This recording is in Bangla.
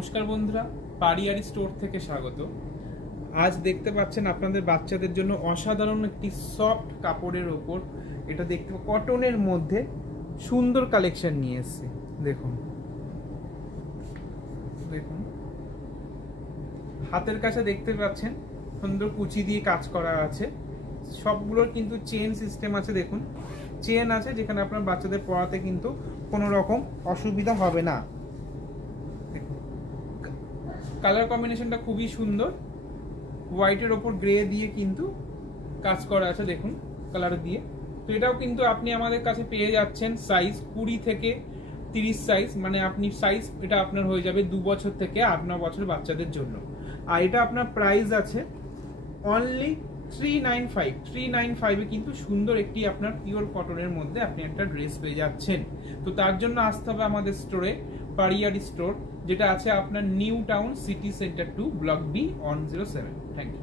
নমস্কার বন্ধুরা, পারিয়ারি স্টোর থেকে স্বাগত। আজ দেখতে পাচ্ছেন আপনাদের বাচ্চাদের জন্য অসাধারণ একটি সফট কাপড়ের ওপর, এটা দেখতে কটনের মধ্যে সুন্দর কালেকশন নিয়ে এসেছি। দেখুন দেখুন হাতের কাছে দেখতে পাচ্ছেন সুন্দর কুচি দিয়ে কাজ করা আছে। সবগুলোর কিন্তু চেন সিস্টেম আছে। দেখুন চেন আছে, যেখানে আপনার বাচ্চাদের পড়াতে কিন্তু কোনো রকম অসুবিধা হবে না। কালার কম্বিনেশনটা খুবই সুন্দর, হোয়াইটের ওপর গ্রে দিয়ে কিন্তু কাজ করা আছে। দেখুন কালার দিয়ে। তো এটাও কিন্তু আপনি আমাদের কাছে পেয়ে যাচ্ছেন সাইজ 20 থেকে 30 সাইজ, মানে আপনি সাইজ এটা আপনার হয়ে যাবে 2 বছর থেকে 8-9 বছর বাচ্চাদের জন্য। আর এটা আপনার প্রাইস আছে অনলি 395 কিন্তু সুন্দর একটি আপনার পিওর কটনের মধ্যে আপনি একটা ড্রেস পেয়ে যাচ্ছেন। তো তার জন্য আসতে হবে আমাদের স্টোরে, পারিয়ারি স্টোর, যেটা আছে আপনার New Town City Centre 2 block B 107। Thank you.